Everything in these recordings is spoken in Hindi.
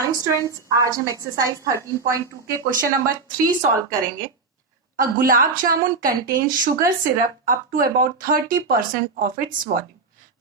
मॉर्निंग स्टूडेंट्स, आज हम एक्सरसाइज 13.2 के क्वेश्चन नंबर 3 सॉल्व करेंगे। A gulab jamun contains sugar syrup up to about 30% of its volume.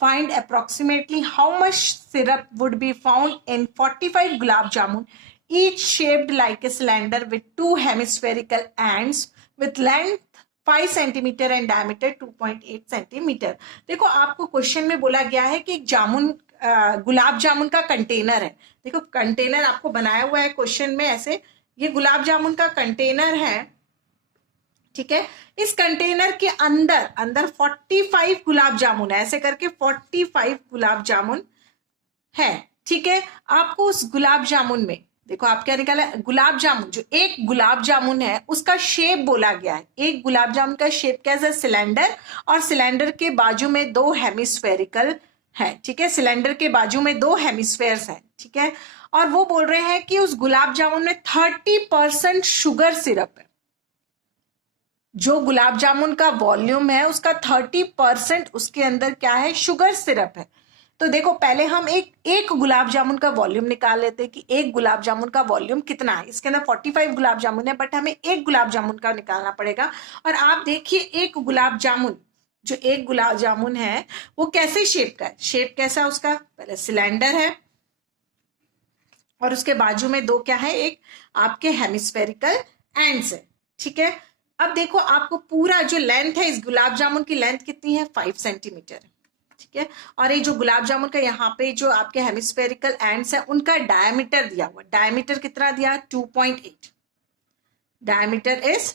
Find approximately how much syrup would be found in 45 gulab jamun, each shaped like a cylinder with two hemispherical ends with length 5 centimetre and diameter 2.8 centimetre. देखो, आपको क्वेश्चन में बोला गया है कि गुलाब जामुन का कंटेनर है। देखो, कंटेनर आपको बनाया हुआ है क्वेश्चन में ऐसे, ये गुलाब जामुन का कंटेनर है, ठीक है। इस कंटेनर के अंदर 45 गुलाब जामुन है, ऐसे करके 45 गुलाब जामुन है, ठीक है। आपको उस गुलाब जामुन में देखो, आप क्या निकाला, गुलाब जामुन, जो एक गुलाब जामुन है उसका शेप बोला गया है। एक गुलाब जामुन का शेप कैसा है, सिलेंडर, और सिलेंडर के बाजू में दो हेमिस्फेरिकल है, ठीक है। सिलेंडर के बाजू में दो हेमिस्फेयर्स है, ठीक है। और वो बोल रहे हैं कि उस गुलाब जामुन में 30% शुगर सिरप है। जो गुलाब जामुन का वॉल्यूम है उसका 30% उसके अंदर क्या है, शुगर सिरप है। तो देखो, पहले हम एक गुलाब जामुन का वॉल्यूम निकाल लेते हैं कि एक गुलाब जामुन का वॉल्यूम कितना है। इसके अंदर 45 गुलाब जामुन है, बट हमें एक गुलाब जामुन का निकालना पड़ेगा। और आप देखिए, एक गुलाब जामुन है वो कैसे शेप का है। शेप कैसा उसका, पहले सिलेंडर है और उसके बाजू में दो क्या है, एक आपके हेमिस्फेरिकल एंड्स है, ठीक है। अब देखो, आपको पूरा जो लेंथ है, इस गुलाब जामुन की लेंथ कितनी है, 5 सेंटीमीटर, ठीक है। और ये जो गुलाब जामुन का यहाँ पे जो आपके हेमिस्फेरिकल एंड्स है उनका डायमीटर दिया हुआ, डायमीटर कितना दिया, 2.8, डायमीटर इज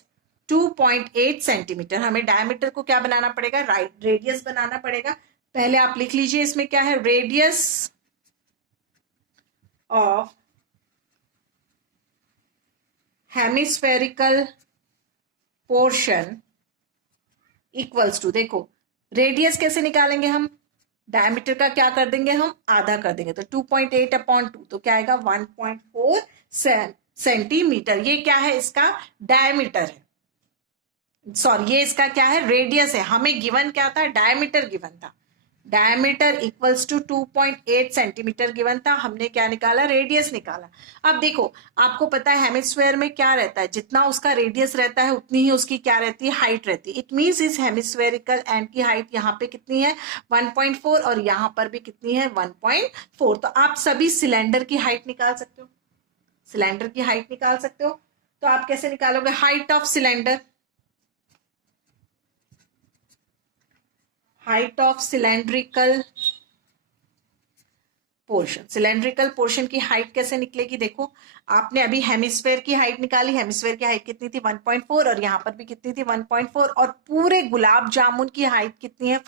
2.8 सेंटीमीटर। हमें डायमीटर को क्या बनाना पड़ेगा, रेडियस बनाना पड़ेगा। पहले आप लिख लीजिए, इसमें क्या है, radius of hemispherical portion equals to, देखो रेडियस कैसे निकालेंगे हम, डायमीटर का क्या कर देंगे, हम आधा कर देंगे, तो 2.8 अपॉन 2, तो क्या आएगा, 1.4 सेंटीमीटर। ये क्या है, इसका डायमीटर है, सॉरी ये इसका क्या है, रेडियस है। हमें गिवन क्या था, डायमीटर गिवन था, diameter equals to 2.8 centimetre given था। हमने क्या निकाला, रेडियस निकाला। अब देखो, आपको पता है हेमिस्फेयर में क्या रहता है, जितना उसका रेडियस रहता है उतनी ही उसकी क्या रहती है, हाइट रहती है। इट मींस इस हेमिस्फेरिकल एंड की हाइट यहाँ पे कितनी है, 1.4, और यहाँ पर भी कितनी है, 1.4। तो आप सभी सिलेंडर की हाइट निकाल सकते हो, सिलेंडर की हाइट निकाल सकते हो। तो आप कैसे निकालोगे, height of cylinder, height of cylindrical portion, cylindrical portion की हाइट कैसे निकलेगी, देखो आपने अभी हेमिस्फेयर की हाइट निकाली, हेमिस्फेयर की हाइट कितनी थी, 1.4, और यहाँ पर भी कितनी थी, 1.4, और पूरे गुलाब जामुन की हाइट कितनी है,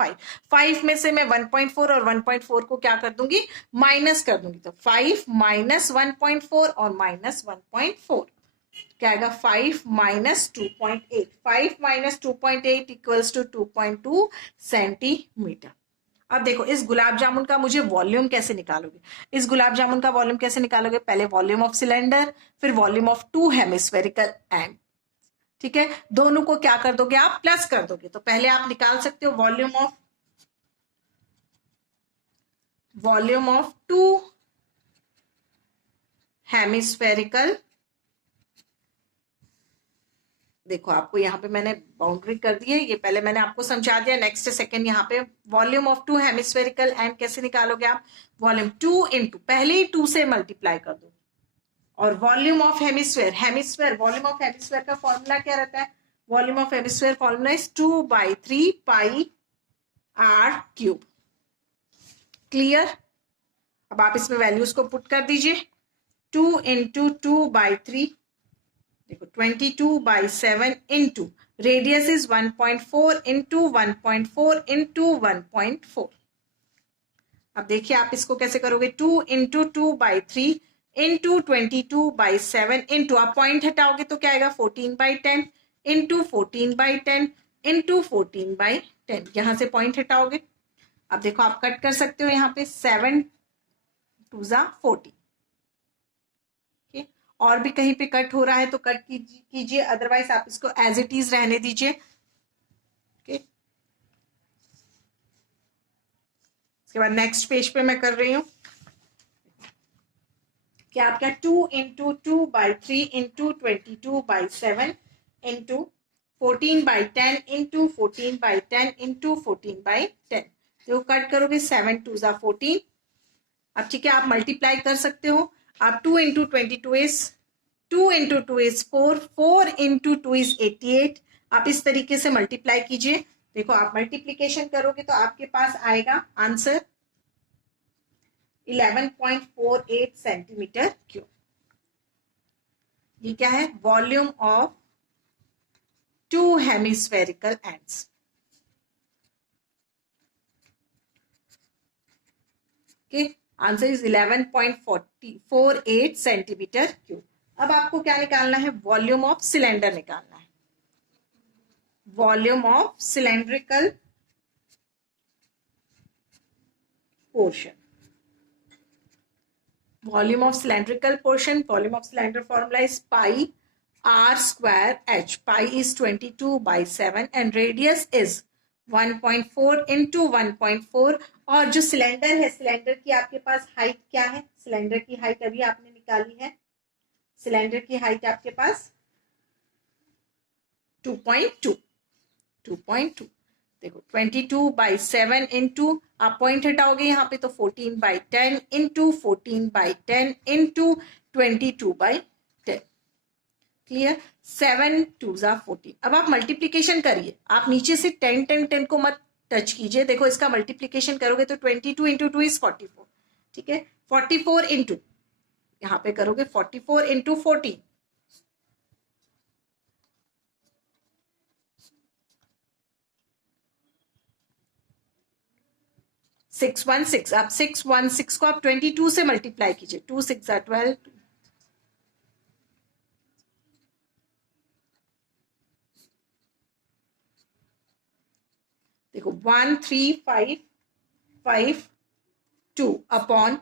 5 में से मैं 1.4 और 1.4 को क्या कर दूंगी, माइनस कर दूंगी। तो 5 माइनस 1.4 और माइनस 1.4 क्या आएगा, 5 minus 2.8, 5 minus 2.8 equals to 2.2 centimetre. अब देखो, इस गुलाब जामुन का मुझे वॉल्यूम कैसे निकालोगे, इस गुलाब जामुन का वॉल्यूम कैसे निकालोगे, पहले वॉल्यूम ऑफ सिलेंडर, फिर volume of to hemispherical and, ठीक है। दोनों को क्या कर दोगे, आप प्लस कर दोगे। तो पहले आप निकाल सकते हो वॉल्यूम ऑफ टू हेमिस्फेरिकल, देखो आपको यहाँ पे मैंने बाउंड्री कर दी है, ये पहले मैंने आपको समझा दिया। नेक्स्ट सेकंड, यहाँ पे volume of to hemispherical and कैसे निकालोगे आप, वॉल्यूम 2 इंटू, पहले ही 2 से मल्टीप्लाई कर दो, और volume of hemisphere volume of hemisphere का फॉर्मूला क्या रहता है, volume of hemisphere formula is 2/3 pi R cube. Clear, अब आप इसमें वैल्यूज को पुट कर दीजिए, 2 इंटू 2/3, देखो 22/7 into radius is 1.4 into 1.4 into 1.4। अब देखिए आप इसको कैसे करोगे, 2 इंटू 2/3 इंटू 22/7 इंटू, आप पॉइंट हटाओगे तो क्या आएगा, 14/10 इंटू 14/10 इंटू 14/10, यहां से पॉइंट हटाओगे। अब देखो, आप कट कर सकते हो, यहाँ पे 7 2 जा 40, और भी कहीं पे कट हो रहा है तो कट कीजिए, अदरवाइज आप इसको एज इट इज रहने दीजिए। इसके बाद नेक्स्ट पेज पे मैं कर रही हूं, क्या आपका 2 × 2/3 × 22/7 × 14/10 × 14/10 × 14/10, तो कट करोगे 7 2 ज़ा 14। अब ठीक है, आप मल्टीप्लाई कर सकते हो। आप 2 × 22 इज 2 × 2 इज 4, 4 × 2 इज 88। आप इस तरीके से मल्टीप्लाई कीजिए। देखो आप मल्टीप्लीकेशन करोगे तो आपके पास आएगा आंसर 11.48 सेंटीमीटर क्यूब। ये क्या है? Volume of 2 hemispherical ends. Okay, answer is 11.48 centimetre cube. अब आपको क्या निकालना है? वॉल्यूम ऑफ सिलेंडर निकालना है। Volume of cylindrical portion. Volume of cylindrical portion, volume of cylinder formula is pi r square h. Pi is 22/7 and radius is 1.4 into 1.4। और जो सिलेंडर है, सिलेंडर की आपके पास हाइट क्या है? सिलेंडर की हाइट अभी आपने निकाली है। सिलेंडर की हाइट आपके पास 2.2। देखो 22/7 इंटू, आप पॉइंट हटाओगे यहाँ पे तो 14/10 इंटू 14/10 इंटू 22/10। क्लियर? 7 2 ज़ा 14। अब आप मल्टीप्लीकेशन करिए। आप नीचे से 10 10 10 को मत टच कीजिए। देखो इसका मल्टीप्लीकेशन करोगे तो 22 × 2 इज 44। ठीक है, 44 इंटू, यहाँ पे करोगे 44 इंटू 14, 616। आप 616 को आप 22 से मल्टीप्लाई कीजिए। 2 6 ज़ा 12। देखो 13552 अपॉन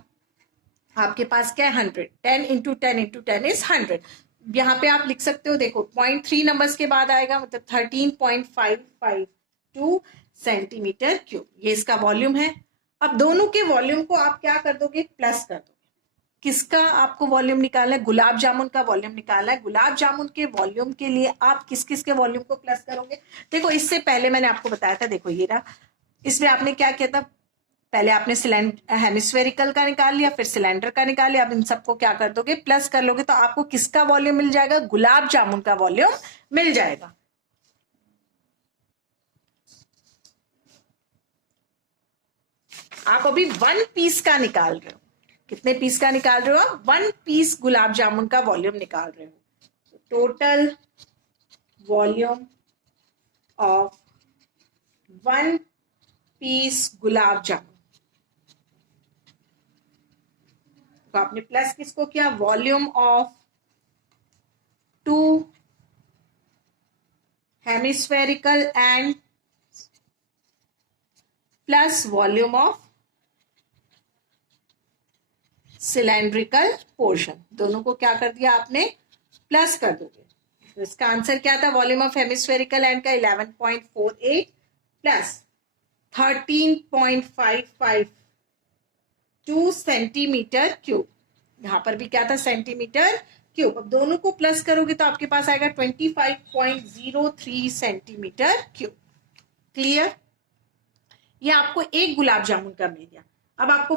आपके पास क्या है? 100। 10 × 10 × 10 इज 100। यहाँ पे आप लिख सकते हो, देखो 0.3 नंबर्स के बाद आएगा, मतलब 13.552 सेंटीमीटर क्यूब। ये इसका वॉल्यूम है। अब दोनों के वॉल्यूम को आप क्या कर दोगे? प्लस कर दोगे। किसका आपको वॉल्यूम निकालना है? गुलाब जामुन का वॉल्यूम निकालना है। गुलाब जामुन के वॉल्यूम के लिए आप किस किस के वॉल्यूम को प्लस करोगे? देखो इससे पहले मैंने आपको बताया था, देखो ये रहा, इसमें आपने क्या किया था? पहले आपने सिलेंडर हेमिस्फेरिकल का निकाल लिया, फिर सिलेंडर का निकाल लिया। अब इन सबको क्या कर दोगे? प्लस कर लोगे, तो आपको किसका वॉल्यूम मिल जाएगा? गुलाब जामुन का वॉल्यूम मिल जाएगा। आप अभी 1 पीस का निकाल रहे हो। कितने पीस का निकाल रहे हो आप? 1 पीस गुलाब जामुन का वॉल्यूम निकाल रहे हो। Total volume of 1 piece gulab jamun. तो आपने प्लस किसको किया? Volume of 2 hemispherical and plus volume of cylindrical portion. दोनों को क्या कर दिया आपने? प्लस कर दोगे। तो इसका आंसर क्या था? वॉल्यूम ऑफ हेमिस्फेरिकल एंड का 11.48 प्लस 13.552 सेंटीमीटर क्यूब। यहां पर भी क्या था? Centimetre cube. अब दोनों को प्लस करोगे तो आपके पास आएगा 25.03 सेंटीमीटर क्यूब। क्लियर? ये आपको एक गुलाब जामुन का मिल गया। अब आपको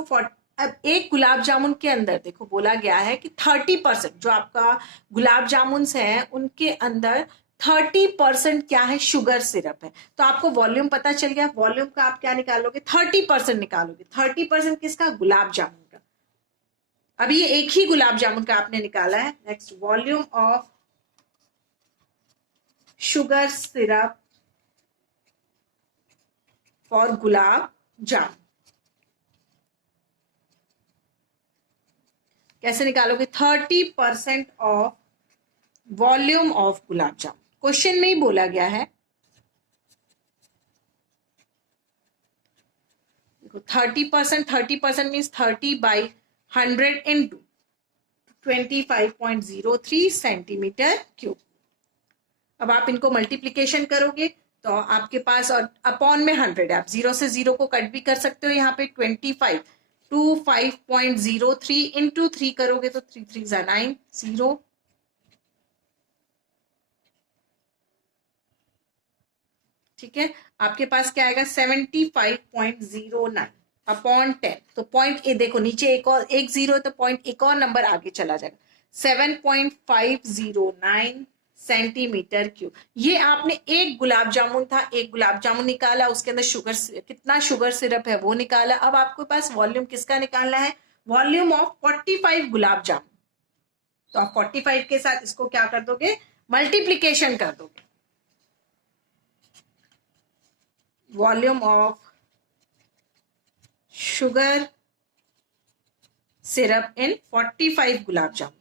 अब एक गुलाब जामुन के अंदर देखो बोला गया है कि 30% जो आपका गुलाब जामुन है उनके अंदर 30% क्या है? शुगर सिरप है। तो आपको वॉल्यूम पता चल गया। वॉल्यूम का आप क्या निकालोगे? 30% निकालोगे। 30% किसका? गुलाब जामुन का। अभी ये एक ही गुलाब जामुन का आपने निकाला है। Next, volume of sugar syrup for gulab jamun. कैसे निकालोगे? 30% of volume of gulab jamun. Question में ही बोला गया है। देखो 30% मीन्स 30/100 इंटू 25.03 सेंटीमीटर क्यूब। अब आप इनको मल्टीप्लीकेशन करोगे तो आपके पास, और अपॉन में 100 है, आप 0 से 0 को कट भी कर सकते हो। यहाँ पे 25 25.03 इंटू 3 करोगे तो 3 3 जा 9 0 ठीक है। आपके पास क्या आएगा 75.09 अपॉन 10। तो पॉइंट ए देखो नीचे एक और एक जीरो तो पॉइंट एक और नंबर आगे चला जाएगा 7.509 सेंटीमीटर क्यूब। ये आपने एक गुलाब जामुन था, एक गुलाब जामुन निकाला, उसके अंदर शुगर कितना शुगर सिरप है वो निकाला। अब आपके पास वॉल्यूम किसका निकालना है, वॉल्यूम ऑफ 45 गुलाब जामुन। तो आप 45 के साथ इसको क्या कर दोगे, मल्टीप्लीकेशन कर दोगे। Volume of sugar syrup in 45 gulab jamun,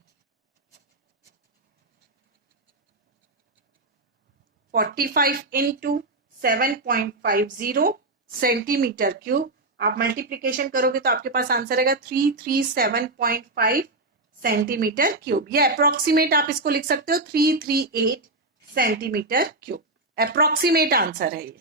45 into 7.50 centimetre cube. आप मल्टीप्लीकेशन करोगे तो आपके पास आंसर आएगा 337.5 सेंटीमीटर क्यूब। ये अप्रोक्सीमेट आप इसको लिख सकते हो 338 सेंटीमीटर क्यूब। अप्रोक्सीमेट आंसर है ये।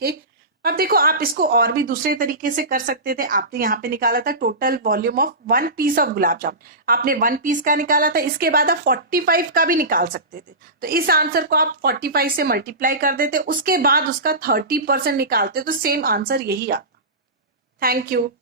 ठीक, अब देखो आप इसको और भी दूसरे तरीके से कर सकते थे। आपने यहाँ पे निकाला था total volume of 1 piece of gulab jamun, आपने 1 पीस का निकाला था, इसके बाद आप 45 का भी निकाल सकते थे। तो इस आंसर को आप 45 से मल्टीप्लाई कर देते, उसके बाद उसका 30% निकालते तो सेम आंसर यही आता। Thank you.